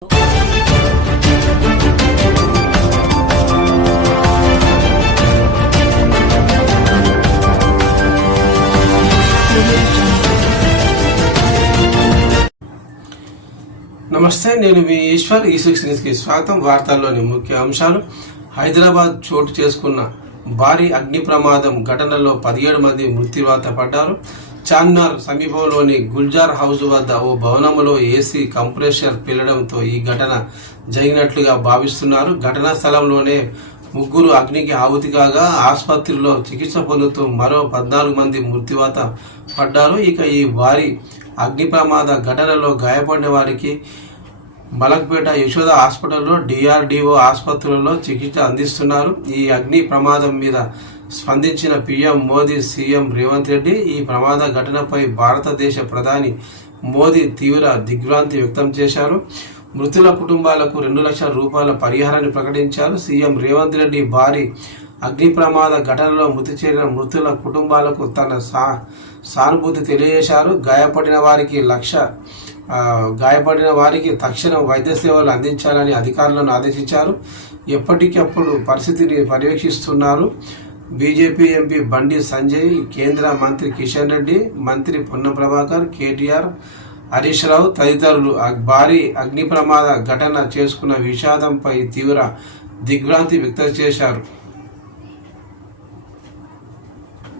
నమస్తే, నేను మీ Eshwar. E6 news కి స్వాగతం. వార్తల్లోని ముఖ్య అంశాలు. హైదరాబాద్ చోటు చేసుకున్న భారీ అగ్ని ప్రమాదం ఘటనలో 17 మంది మృత్యువాత పడ్డారు. చార్మినార్ సమీపంలోని గుల్జార్ హౌస్ వద్ద ఓ భవనంలో ఏసీ కంప్రెషర్ పేలడంతో ఈ ఘటన జరిగినట్లుగా భావిస్తున్నారు. ఘటనా స్థలంలోనే ముగ్గురు అగ్నికి ఆహుతి కాగా ఆసుపత్రిలో చికిత్స పొందుతూ మరో 14 మంది మృత్యువాత పడ్డారు. ఇక ఈ భారీ అగ్ని ప్రమాద ఘటనలో గాయపడిన వారికి మలక్పేట యశోద హాస్పిటల్లో, DRDO ఆసుపత్రులలో చికిత్స అందిస్తున్నారు. ఈ అగ్ని ప్రమాదం మీద స్పందించిన PM మోదీ, CM రేవంత్ రెడ్డి ఈ ప్రమాద ఘటనపై భారతదేశ ప్రధాని మోదీ తీవ్ర దిగ్భ్రాంతి వ్యక్తం చేశారు. మృతుల కుటుంబాలకు 2 లక్షల రూపాయల పరిహారాన్ని ప్రకటించారు. CM రేవంత్ రెడ్డి భారీ అగ్ని ప్రమాద ఘటనలో మృతి చెందిన మృతుల కుటుంబాలకు తన సానుభూతి తెలియజేశారు. గాయపడిన వారికి తక్షణం వైద్య సేవలు అందించాలని అధికారులను ఆదేశించారు. ఎప్పటికప్పుడు పరిస్థితిని పర్యవేక్షిస్తున్నారు. బీజేపీ ఎంపీ బండి సంజయ్, కేంద్ర మంత్రి కిషన్ రెడ్డి, మంత్రి పొన్నం ప్రభాకర్, KTR, హరీష్ రావు తదితరులు భారీ అగ్ని ప్రమాద ఘటన చేసుకున్న విషాదంపై తీవ్ర దిగ్భ్రాంతి వ్యక్తం చేశారు.